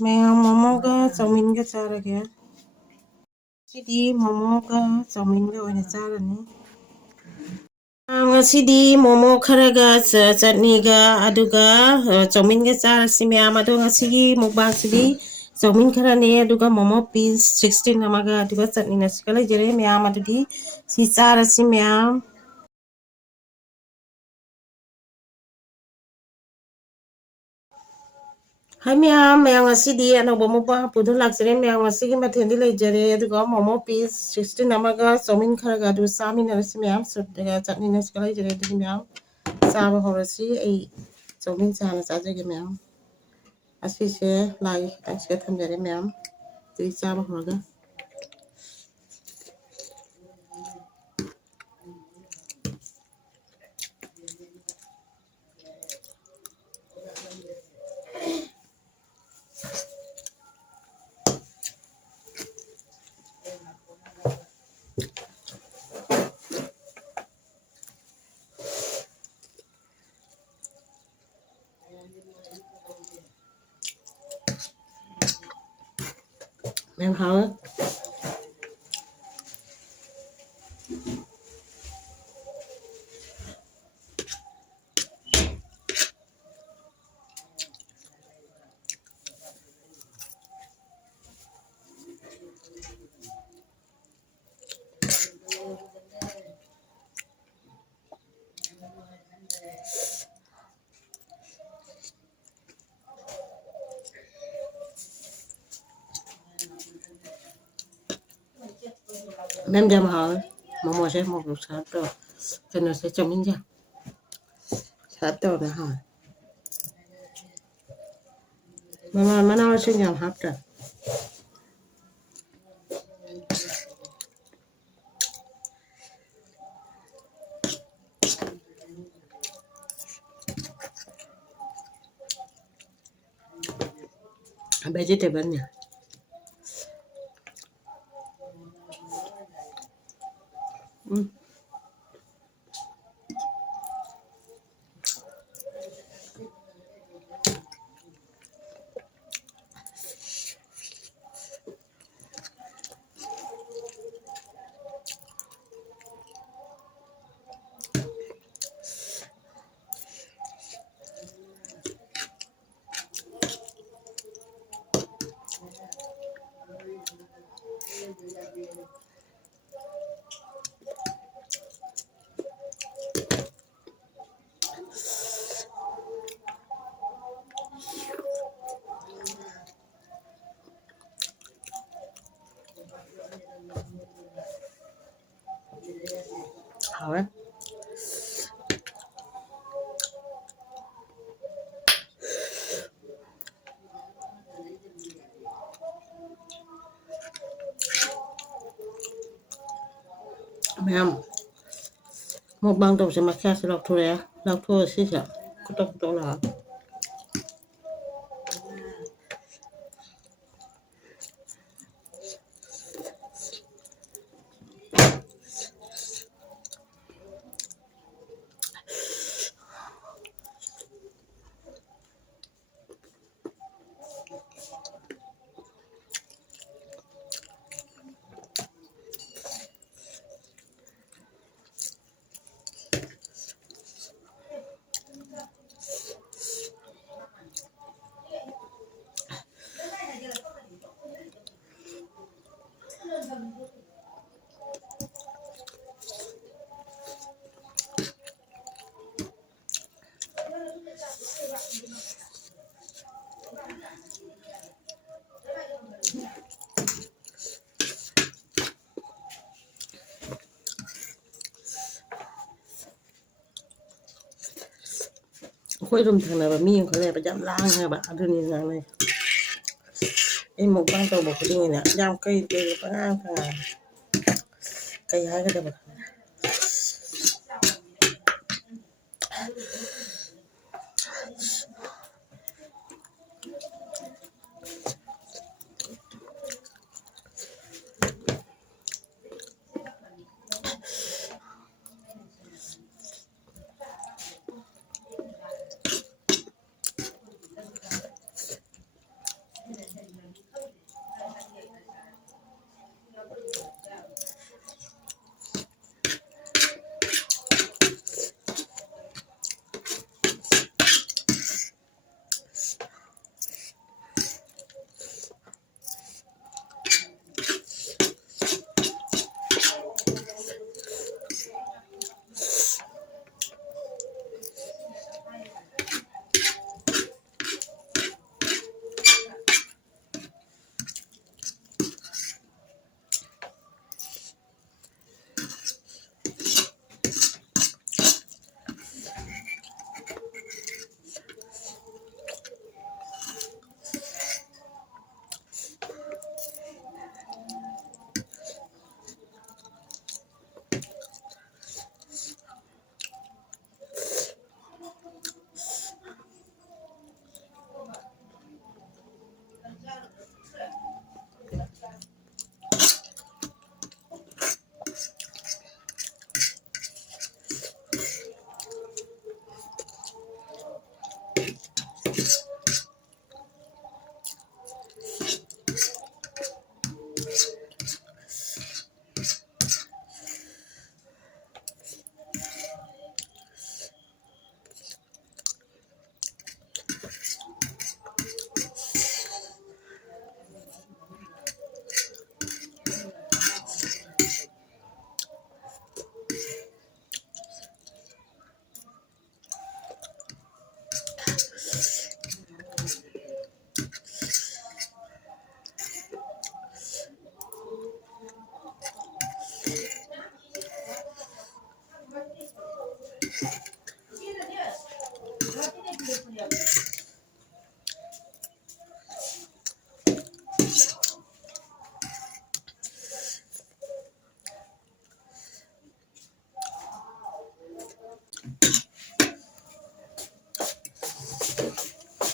मैं मोमो가 चाउमीन가 자르게 시디 모모가 चाउमीन가 오늘 자르니 ngasi디 momo kharaga chutneyga aduga chowmin ga charasi myam adu ngasigi mukbang sidi chowmin kharane aduga momo piece 16 amaga aduga chutney na sikala jere myam adudi si charasi myam hai myam ngasidi anoba mukbang pudu laksire myam ngasigi mathendi lejare aduga momo piece 16 amaga chowmin kharaga adu sami narasi myam chutney na sikala jere adu myam Saba horasi ay chowmin chana chajage myam asise lai asise thamjare myam tui saba horaga myam hao myam jam hao momo se mo sa to kena se chowmin ja sa to na ha mama mana se jam hapta vegetable nya hao á myam mukbang to se makya se lok thore lok thore si sa kutok to la khối rum thằng nào mà miên khối này phải dám lang ha bạn đưa nhìn rằng này em một băng tàu một cái đi nè dao cây cây có ngang thằng nào cây hai cái đâu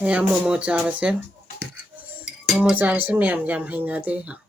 ꯃꯌꯥꯝ ꯃꯣꯃꯣ ꯆꯥꯕꯁꯦ ꯃꯌꯥꯝ ꯌꯥꯝ ꯍꯩꯅꯗꯦค่ะ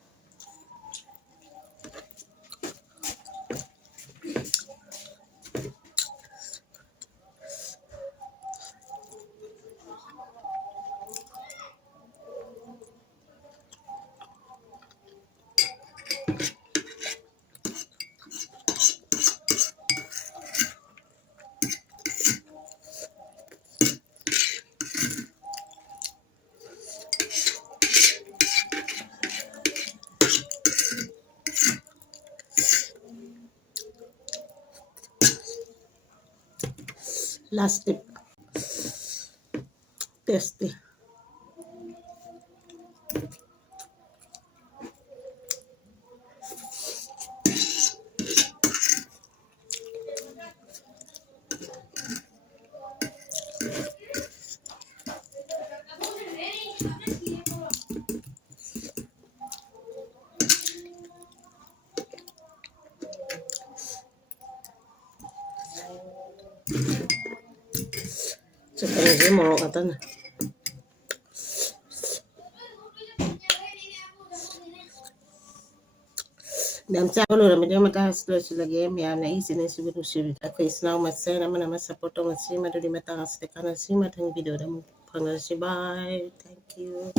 last tip tasty Sebenarnya mau katanya dan cakap lu ramai dia mata hasil lagi ya na isi ni sudah usir aku islam masih nama support masih madu di mata hasil karena sih madu video dah panggil sih bye thank you